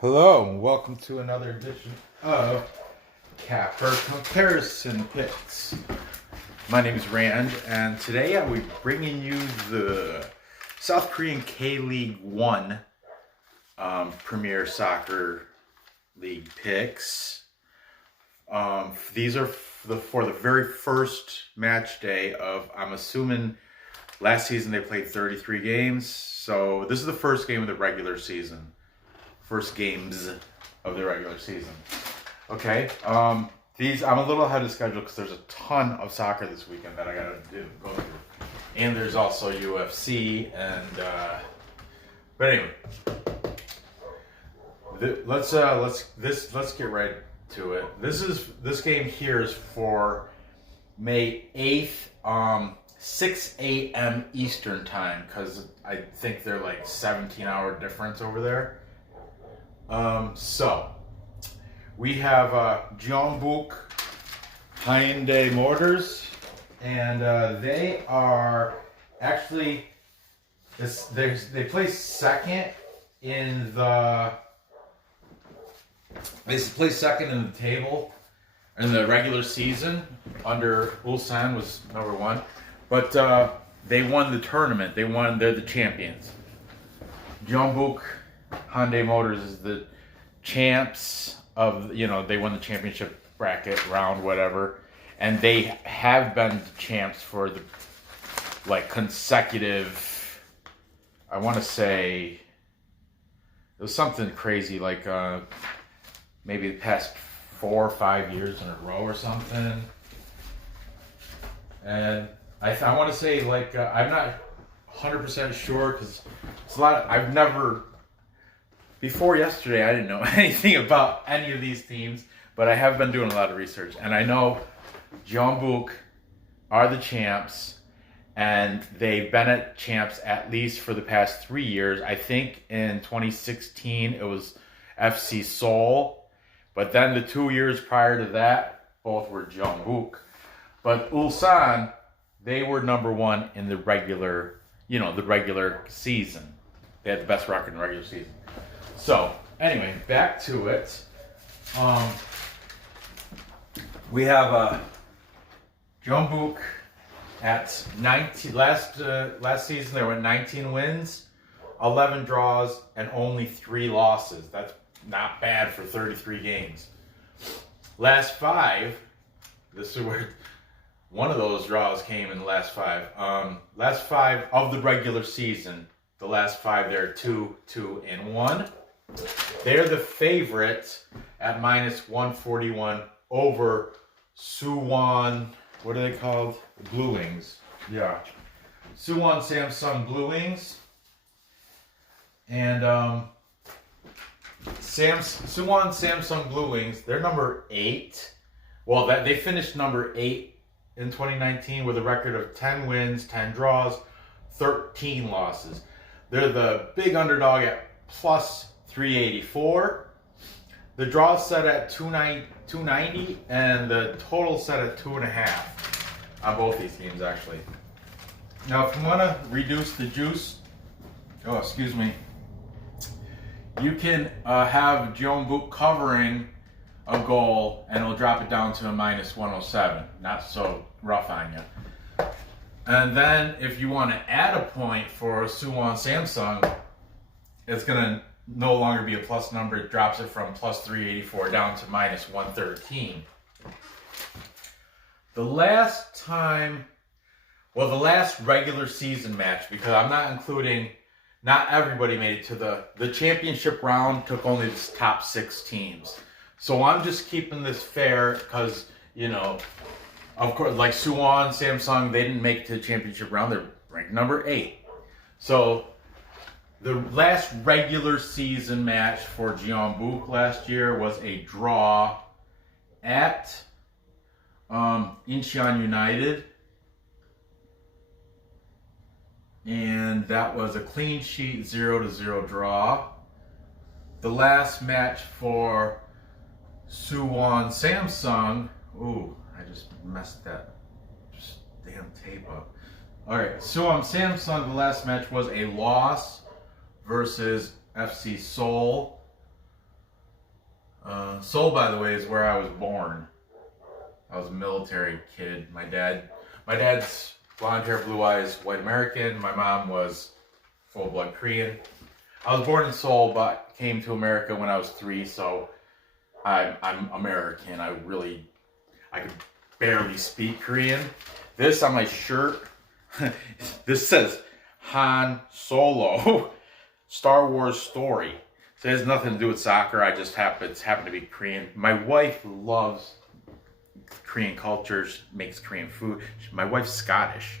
Hello, and welcome to another edition of Capper Comparison Picks. My name is Ranj, and today I will be bringing you the South Korean K-League 1 Premier Soccer League picks. These are for the very first match day of, I'm assuming, last season they played 33 games, so this is the first game of the regular season. First games of the regular season. Okay, these I'm a little ahead of schedule because there's a ton of soccer this weekend that I gotta go through, and there's also UFC and. But anyway, let's get right to it. This game here is for May 8th, 6 a.m. Eastern time, because I think they're like 17-hour difference over there. So we have Jeonbuk Hyundai Motors, and they are actually they place second in the table in the regular season. Under Ulsan was number one, but they won the tournament. They're the champions. Jeonbuk Hyundai Motors is the champs of, they won the championship bracket round, whatever, and they have been the champs for the consecutive, I want to say it was something crazy, maybe the past 4 or 5 years in a row or something. And I want to say I'm not 100% sure because it's a lot. Before yesterday, I didn't know anything about any of these teams, but I have been doing a lot of research, and I know Jeonbuk are the champs, and they've been at champs at least for the past 3 years. I think in 2016 it was FC Seoul, but then the 2 years prior to that, both were Jeonbuk. But Ulsan, they were number one in the regular season. They had the best record in the regular season. So, anyway, back to it. We have Jeonbuk at 19. Last season, there were 19 wins, 11 draws, and only 3 losses. That's not bad for 33 games. Last 5, this is where one of those draws came in the last 5. Last 5 of the regular season, the last 5, they're 2-2-1. They're the favorite at -141 over Suwon. What are they called? Blue Wings. Yeah. Suwon Samsung Blue Wings. And Suwon Samsung Blue Wings, they're number 8. Well, they finished number 8 in 2019 with a record of 10 wins, 10 draws, 13 losses. They're the big underdog at plus 384. The draw set at 290, and the total set at 2.5 on both these games, actually. Now, if you want to reduce the juice, you can have Jeonbuk covering a goal, and it'll drop it down to a -107. Not so rough on you. And then, if you want to add a point for Suwon Samsung, it's going to no longer be a plus number. It drops it from plus 384 down to -113. The last regular season match, because I'm not including, not everybody made it to the championship round, took only the top 6 teams. So I'm just keeping this fair because, of course, like Suwon, Samsung, they didn't make it to the championship round. They're ranked number 8. So the last regular season match for Jeonbuk last year was a draw at Incheon United. And that was a clean sheet 0-0 draw. The last match for Suwon Samsung, I just messed that damn tape up. All right, Suwon Samsung, the last match was a loss versus FC Seoul. Seoul, by the way, is where I was born. I was a military kid. My dad's blonde hair, blue eyes, white American. My mom was full blood Korean. I was born in Seoul, but came to America when I was 3, so I'm American. I could barely speak Korean. This on my shirt, this says Han Solo, Star Wars story. So it has nothing to do with soccer. I just happen to be Korean. My wife loves Korean culture, makes Korean food. My wife's Scottish.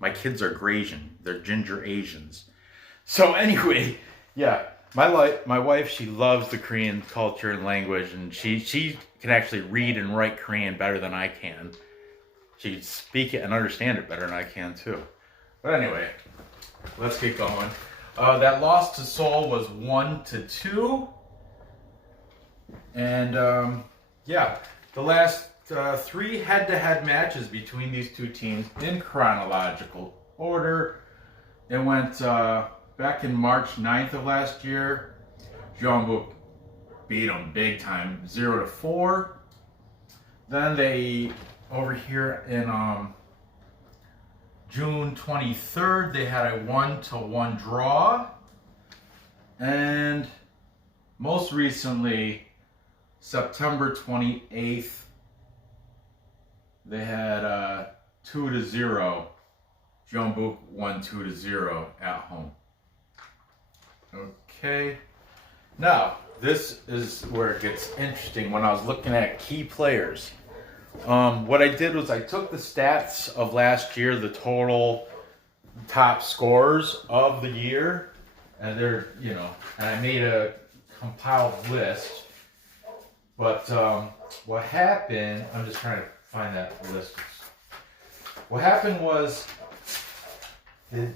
My kids are Grasian. They're ginger Asians. So anyway, yeah, my wife, she loves the Korean culture and language, and she can actually read and write Korean better than I can. She can speak it and understand it better than I can too. But anyway, let's get going. That loss to Seoul was 1-2. And yeah, the last 3 head-to-head matches between these two teams in chronological order. It went back in March 9th of last year. Jeonbuk beat them big time, 0-4. Then they, over here in June 23rd, they had a 1-1 draw. And most recently, September 28th, they had 2-0. Jeonbuk won 2-0 at home. Okay. Now, this is where it gets interesting when I was looking at key players. What I did was I took the stats of last year, the total top scorers of the year, and they're, and I made a compiled list. But what happened, I'm just trying to find that list. What happened was, here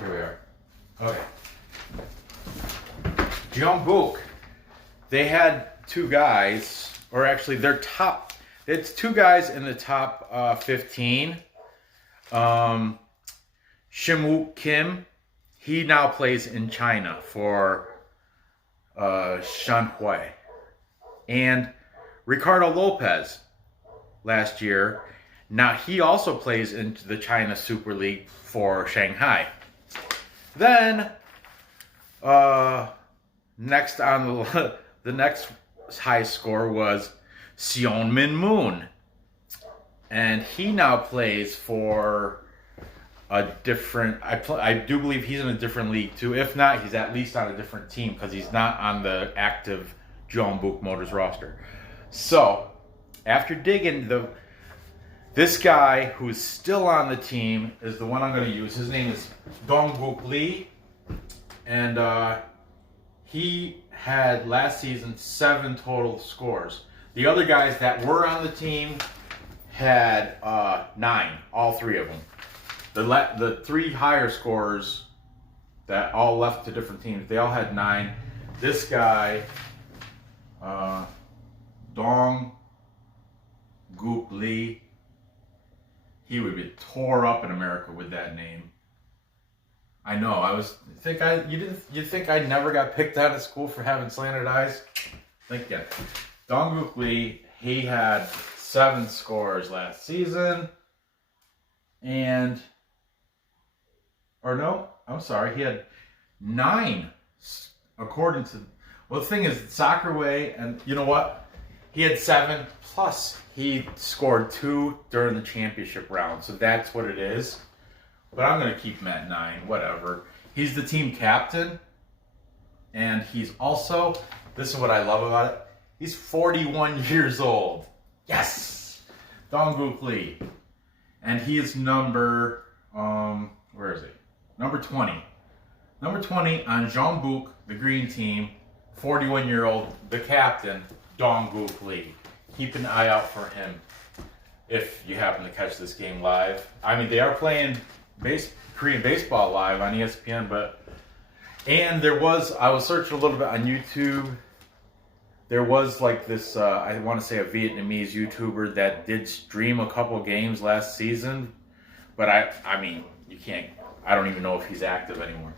we are. Okay. Jeonbuk, they had 2 guys, or actually it's 2 guys in the top 15. Sangmu Kim, he now plays in China for Shanhui. And Ricardo Lopez, last year, now he also plays in the China Super League for Shanghai. Then, next on the next high score was Seon Min Moon, and he now plays for a different. I do believe he's in a different league too. If not, he's at least on a different team because he's not on the active Jeonbuk Motors roster. So, after digging, this guy who's still on the team is the one I'm going to use. His name is Dong-guk Lee, and he had last season 7 total scores. The other guys that were on the team had 9, all 3 of them. The 3 higher scorers that all left to different teams, they all had 9. This guy, Dong-guk Lee, he would be tore up in America with that name. I know. You think I never got picked out of school for having slanted eyes? Think again. Dong-guk Lee, he had 7 scores last season, and he had 9 according to. Well, the thing is, Soccer Way, and you know what? He had 7 plus he scored 2 during the championship round, so that's what it is. But I'm going to keep him at 9, whatever. He's the team captain, and he's also, this is what I love about it, he's 41 years old. Yes! Dong-guk Lee. And he is number, where is he? Number 20. Number 20 on Jeonbuk, the green team, 41-year-old, the captain, Dong-guk Lee. Keep an eye out for him if you happen to catch this game live. I mean, they are playing Korean baseball live on ESPN, I was searching a little bit on YouTube. There was like this, I want to say a Vietnamese YouTuber that did stream a couple games last season, but I mean, you can't, I don't even know if he's active anymore.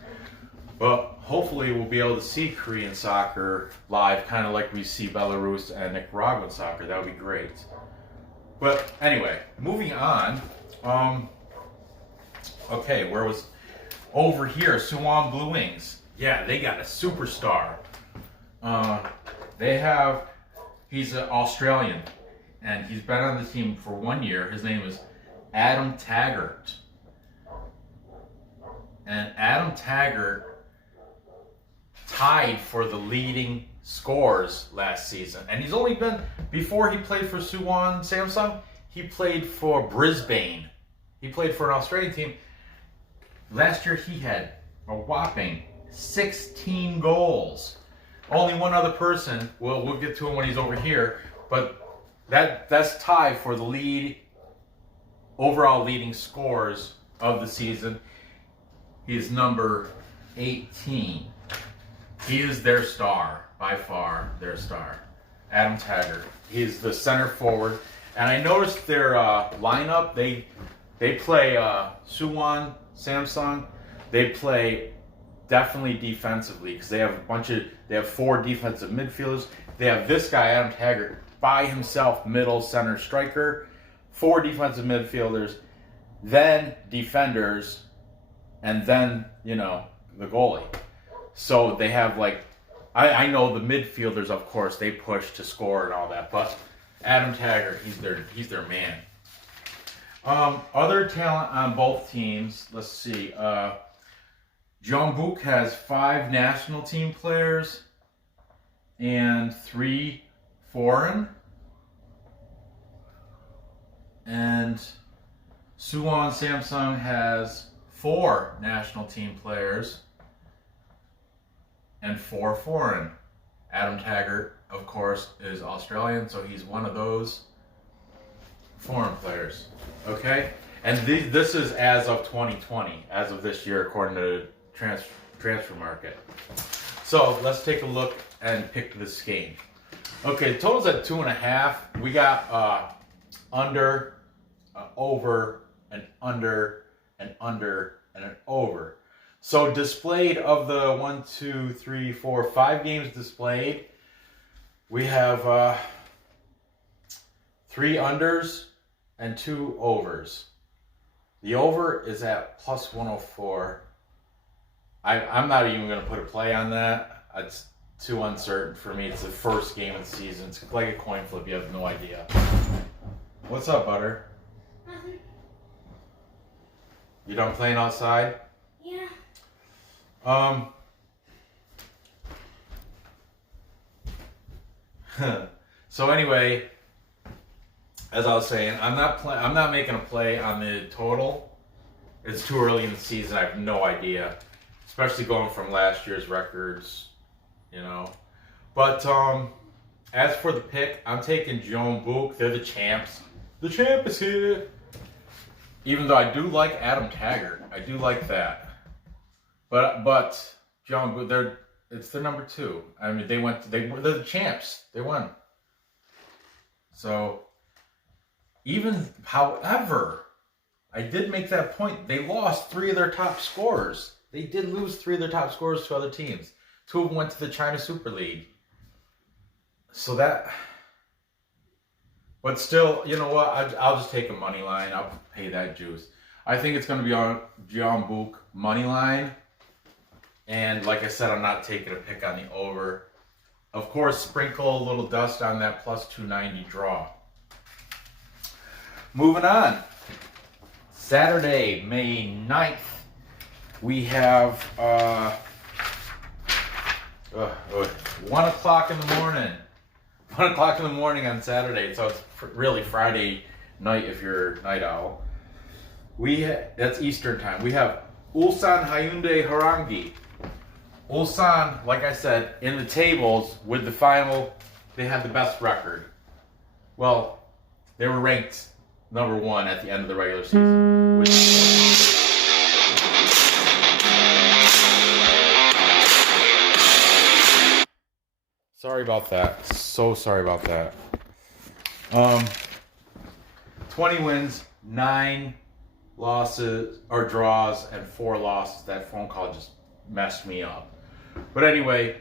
But hopefully we'll be able to see Korean soccer live, kind of like we see Belarus and Nicaraguan soccer. That would be great. But anyway, moving on. Okay, where was... Over here, Suwon Blue Wings. Yeah, they got a superstar. He's an Australian, and he's been on the team for 1 year. His name is Adam Taggart. And Adam Taggart tied for the leading scores last season. And he's only been, before he played for Suwon Samsung, he played for Brisbane. He played for an Australian team. Last year he had a whopping 16 goals. Only one other person, we'll get to him when he's over here, but that's tied for the overall leading scores of the season. He is number 18. He is their star, by far their star. Adam Taggart. He is the center forward. And I noticed their lineup, they play Suwon Samsung. They play definitely defensively because they have 4 defensive midfielders. They have this guy, Adam Taggart, by himself, middle center striker, 4 defensive midfielders, then defenders, and then, the goalie. So they have I know the midfielders, of course, they push to score and all that, but Adam Taggart, he's their man. Other talent on both teams, let's see. Jeonbuk has 5 national team players and 3 foreign. And Suwon Samsung has 4 national team players and 4 foreign. Adam Taggart, of course, is Australian, so he's one of those foreign players. Okay? And this is as of 2020, as of this year, according to transfer market. So let's take a look and pick this game. Okay, the total's at 2.5. We got under, over, and under, and under, and an over. So displayed of the 1, 2, 3, 4, 5 games displayed, we have 3 unders and 2 overs. The over is at plus 104. I'm not even going to put a play on that. It's too uncertain for me. It's the first game of the season. It's like a coin flip. You have no idea. What's up, Butter? Nothing. You done playing outside? Yeah. So anyway, as I was saying, I'm not making a play on the total. It's too early in the season. I have no idea, especially going from last year's records, But as for the pick, I'm taking Jeonbuk. They're the champs. The champ is here. Even though I do like Adam Taggart, I do like that. But Jeonbuk, it's their number 2. I mean, they're the champs. They won. So, however, I did make that point. They lost 3 of their top scorers. They did lose 3 of their top scorers to other teams. 2 of them went to the China Super League. So but still, you know what? I'll just take a money line. I'll pay that juice. I think it's going to be on Jeonbuk money line. And like I said, I'm not taking a pick on the over. Of course, sprinkle a little dust on that plus 290 draw. Moving on. Saturday, May 9th, we have 1 o'clock in the morning. 1 o'clock in the morning on Saturday, so it's really Friday night if you're a night owl. That's Eastern time. We have Ulsan Hyundai Harangi. Ulsan, like I said, in the tables with the final, they had the best record. Well, they were ranked number 1 at the end of the regular season. Sorry about that. So sorry about that. 20 wins, 9 losses or draws, and 4 losses. That phone call just messed me up. But anyway,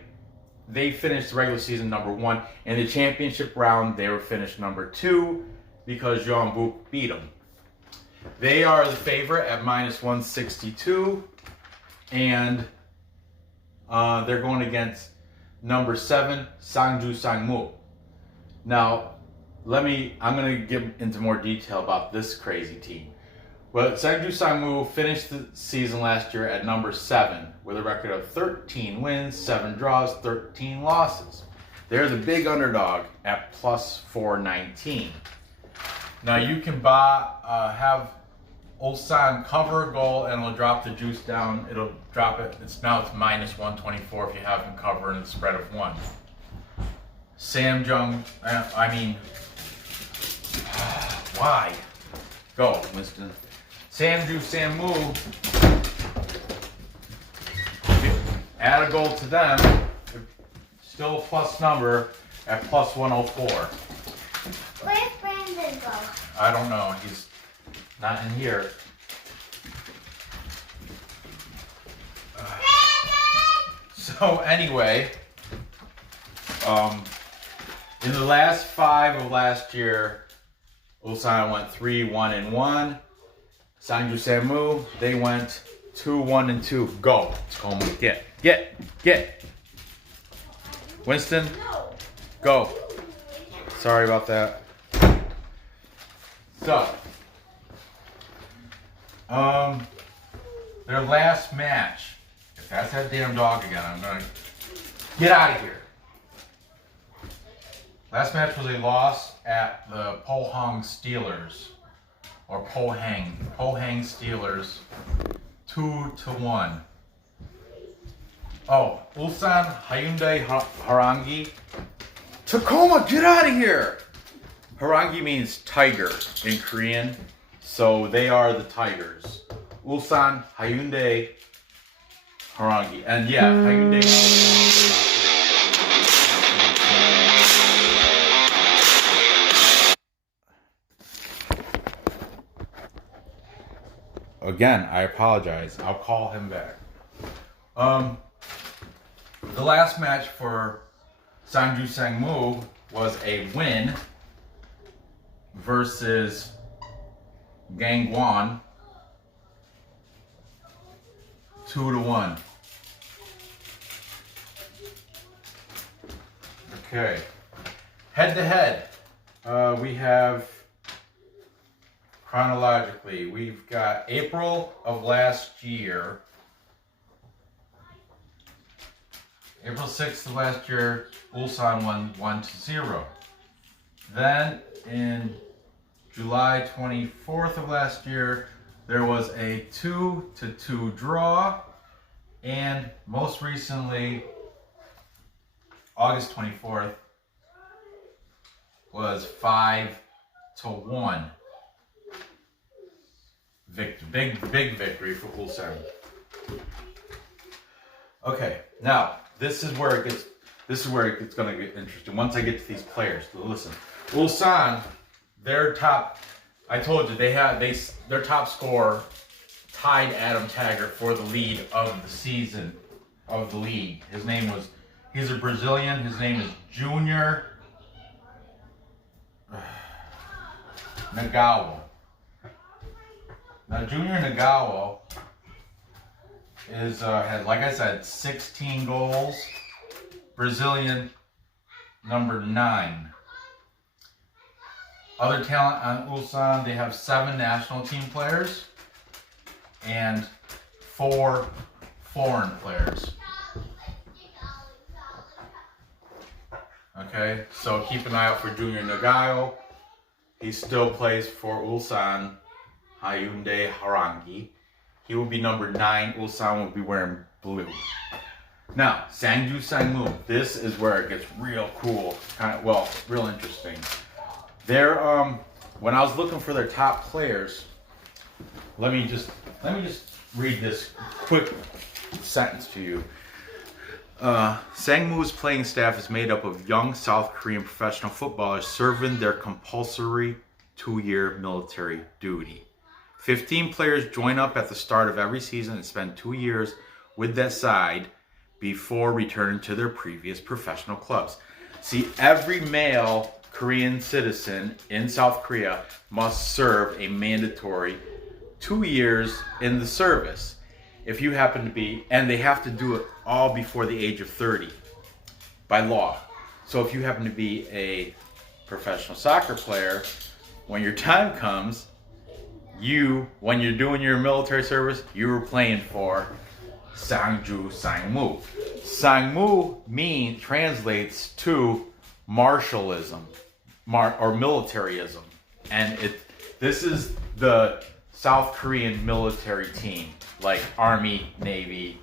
they finished the regular season number 1. In the championship round, they were finished number 2 because Jeonbuk beat them. They are the favorite at -162, and they're going against number 7, Sangmu. Now, I'm going to get into more detail about this crazy team. Well, Sangmu finished the season last year at number 7 with a record of 13 wins, 7 draws, 13 losses. They're the big underdog at +419. Now you can have Ulsan cover a goal and it'll drop the juice down. It'll drop it. It's -124 if you have them cover in the spread of 1. Why? Go, Winston. Sangmu, add a goal to them, still a plus number at +104. Where's Brandon go? I don't know, he's not in here. So anyway, in the last 5 of last year, Ulsan went 3-1-1. Sangmu, they went 2-1-2. Go. Let's go. Get. Winston, No. go. Sorry about that. So, their last match. If that's that damn dog again, I'm gonna get out of here. Last match was a loss at the Pohang Steelers. Or Pohang Steelers, 2-1. Oh, Ulsan, Hyundai, Harangi. Tacoma, get out of here! Harangi means tiger in Korean, so they are the Tigers. Ulsan, Hyundai, Harangi. And yeah, Hyundai. Again, I apologize. I'll call him back. The last match for Sangmu was a win versus Gangwon, 2-1. Okay. Head to head, we have. Chronologically, we've got April of last year. April 6th of last year, Ulsan won 1-0. Then in July 24th of last year, there was a 2-2 draw. And most recently, August 24th, was 5-1. Big victory for Ulsan. Okay, now this is where it gets going to get interesting. Once I get to these players, listen. Ulsan, their top. I told you their top scorer tied Adam Taggart for the lead of the season of the league. He's a Brazilian. His name is Junior Nagawa. Now, Junior Nagawa has, like I said, 16 goals. Brazilian, number 9. Other talent on Ulsan, they have 7 national team players and 4 foreign players. Okay, so keep an eye out for Junior Nagawa. He still plays for Ulsan. Hyundai Harangi. He will be number 9. Ulsan will be wearing blue. Now, Sangmu. This is where it gets real cool. Real interesting. They're when I was looking for their top players, let me just read this quick sentence to you. Sangmu's playing staff is made up of young South Korean professional footballers serving their compulsory 2-year military duty. 15 players join up at the start of every season and spend 2 years with that side before returning to their previous professional clubs. See, every male Korean citizen in South Korea must serve a mandatory 2 years in the service. If you happen to be, and they have to do it all before the age of 30 by law. So if you happen to be a professional soccer player, when your time comes, when you're doing your military service, you were playing for Sangju, Sangmu. Sangmu translates to martialism, or militarism, and this is the South Korean military team, like Army, Navy,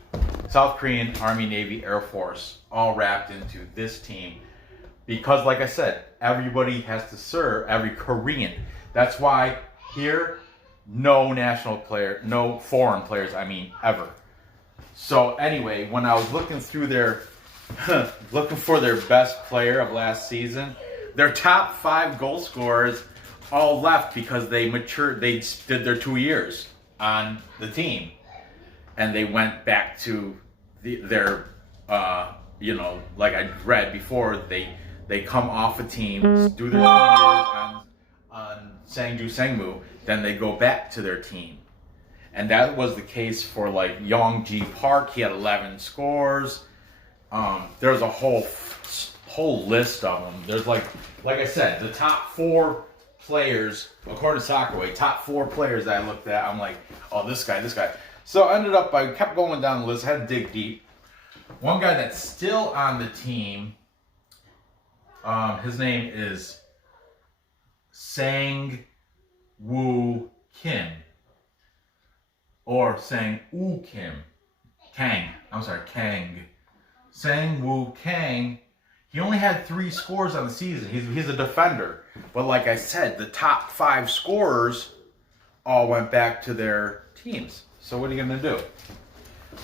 South Korean Army, Navy, Air Force, all wrapped into this team. Because, like I said, everybody has to serve, every Korean. That's why here, no national player, no foreign players, ever. So anyway, when I was looking through looking for their best player of last season, their top 5 goal scorers all left because they matured. They did their 2 years on the team, and they went back to their like I read before, they come off a team, do their 2 years on Sangju, Sangmu, then they go back to their team. And that was the case for like Yongji Park. He had 11 scores. There's a whole list of them. There's like I said, the top 4 players, according to Soccerway, top 4 players that I looked at, I'm like, oh, this guy. So I kept going down the list. I had to dig deep. One guy that's still on the team, his name is Sangwoo Kim. Or Sangwoo Kim. Kang. Sangwoo Kang. He only had 3 scores on the season. He's a defender. But like I said, the top 5 scorers all went back to their teams. So what are you going to do?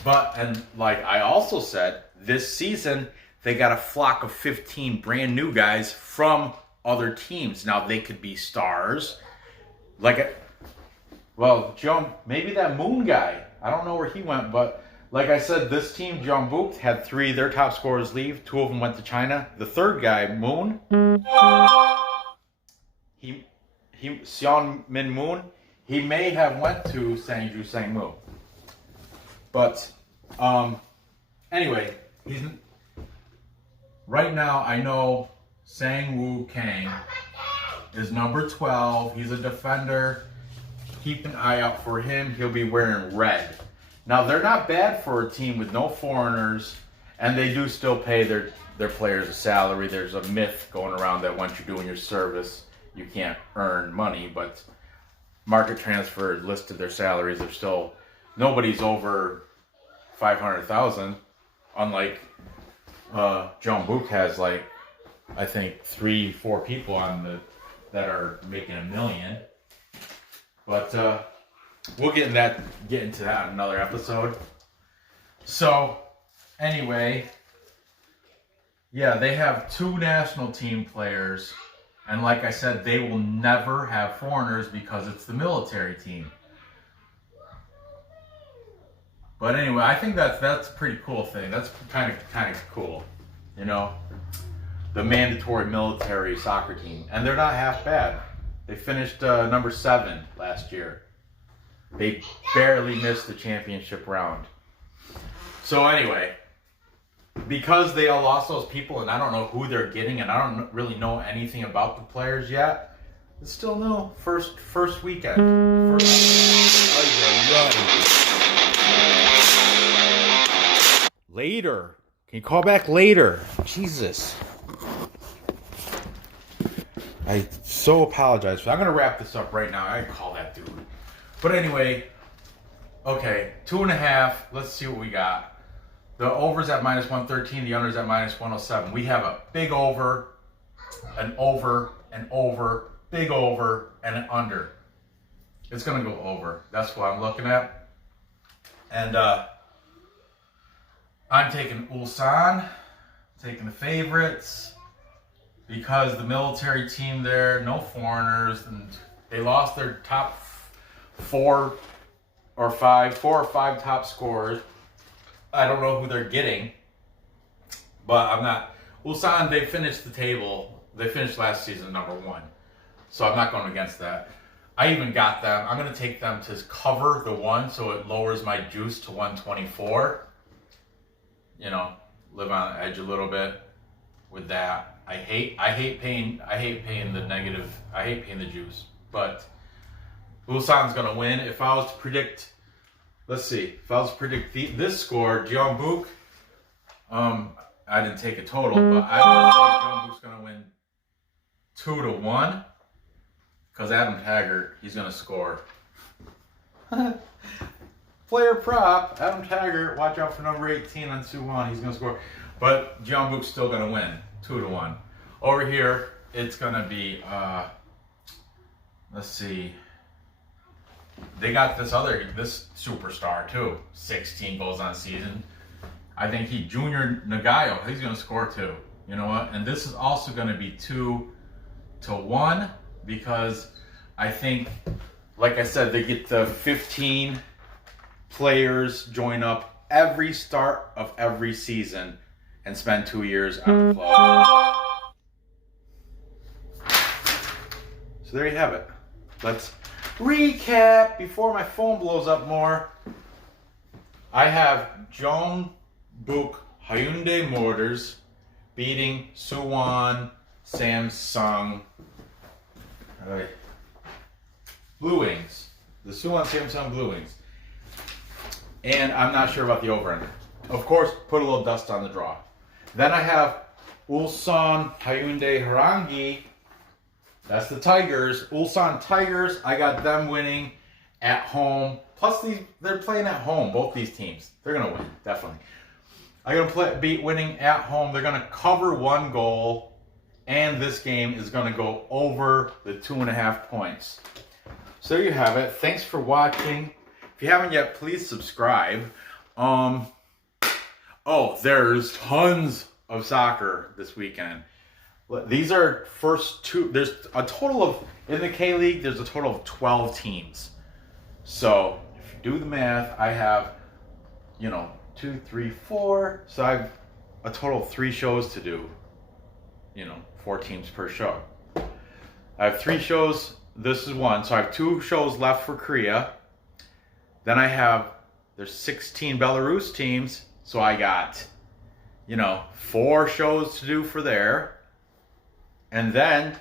And like I also said, this season, they got a flock of 15 brand new guys from other teams. Now, they could be stars. Maybe that Moon guy. I don't know where he went, but like I said, this team, Jeonbuk, had 3 of their top scorers leave. 2 of them went to China. The third guy, Moon, Seon Min Moon, he may have went to Sangju, Sangmu. But anyway, right now I know Sangwoo Kang is number 12. He's a defender. Keep an eye out for him. He'll be wearing red. Now, they're not bad for a team with no foreigners, and they do still pay their players a salary. There's a myth going around that once you're doing your service, you can't earn money, but market transfer listed their salaries. They're still, nobody's over 500,000, unlike Jeonbuk has like, I think 3-4 people on that are making $1 million. But we'll get into that in another episode. So anyway, yeah, they have 2 national team players, and like I said, they will never have foreigners because it's the military team. But anyway, I think that's a pretty cool thing. That's kind of cool, you know, the mandatory military soccer team, and they're not half bad. They finished number 7 last year. They barely missed the championship round. So anyway, because they all lost those people, and I don't know who they're getting, and I don't really know anything about the players yet. It's still no first weekend. Later. Can you call back later? Jesus. I so apologize. I'm going to wrap this up right now. I call that dude. But anyway, okay, 2.5. Let's see what we got. The over's at -113. The under's at -107. We have a big over, an over, an over, big over, and an under. It's going to go over. That's what I'm looking at. And I'm taking Ulsan, taking the favorites. Because the military team there, no foreigners, and they lost their top 4 or 5 top scorers. I don't know who they're getting, but I'm not. Ulsan, they finished the table. They finished last season #1, so I'm not going against that. I even got them. I'm going to take them to cover the 1, so it lowers my juice to 124. You know, live on the edge a little bit with that. I hate paying the negative. I hate paying the juice, but Ulsan's going to win. If I was to predict, let's see, if I was to predict this score, Jeonbuk, I didn't take a total, but I would say Jeonbuk's going to win 2-1, because Adam Taggart, he's going to score. Player prop, Adam Taggart, watch out for number 18 on Suwon, he's going to score. But Jeonbuk's still going to win, 2-1. Over here, it's going to be, let's see, they got this superstar too, 16 goals on season. I think Junior Nagayo, he's going to score too. You know what? And this is also going to be 2-1, because I think, like I said, they get the 15 players join up every start of every season and spend 2 years on the club. So there you have it. Let's recap before my phone blows up more. I have Jeonbuk Hyundai Motors beating Suwon Samsung Blue Wings. The Suwon Samsung Blue Wings. And I'm not sure about the over-under. Of course, put a little dust on the draw. Then I have Ulsan Hyundai Harangi. That's the Tigers. Ulsan Tigers, I got them winning at home. Plus, they're playing at home, both these teams. They're going to win, definitely. I'm going to beat winning at home. They're going to cover 1 goal. And this game is going to go over the 2.5 points. So there you have it. Thanks for watching. If you haven't yet, please subscribe. Oh, there's tons of soccer this weekend. These are first 2. There's a total of, in the K-League, there's a total of 12 teams. So if you do the math, I have, 2, 3, 4. So I have a total of 3 shows to do. 4 teams per show. I have 3 shows. This is 1. So I have 2 shows left for Korea. Then there's 16 Belarus teams. So I got, 4 shows to do for there. And then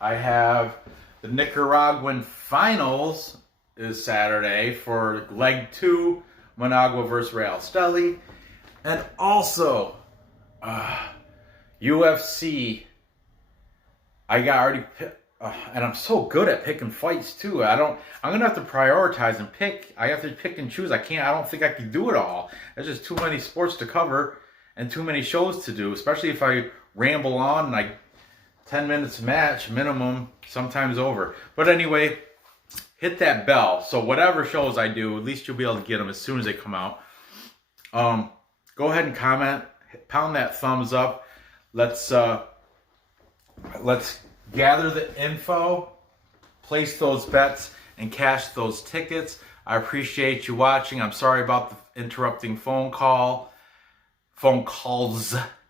I have the Nicaraguan finals is Saturday for leg 2, Managua versus Real Steli. And also, UFC. I got already and I'm so good at picking fights too. I'm gonna have to prioritize and pick. I have to pick and choose. I don't think I can do it all. There's just too many sports to cover and too many shows to do, especially if I ramble on and 10 minutes match minimum, sometimes over. But anyway, hit that bell. So whatever shows I do, at least you'll be able to get them as soon as they come out. Go ahead and comment, pound that thumbs up. Let's gather the info, place those bets, and cash those tickets. I appreciate you watching. I'm sorry about the interrupting phone calls,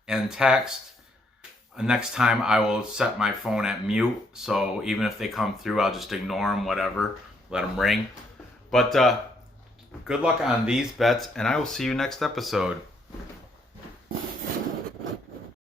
and text. Next time I will set my phone at mute, so even if they come through, I'll just ignore them, whatever, let them ring. But good luck on these bets, and I will see you next episode.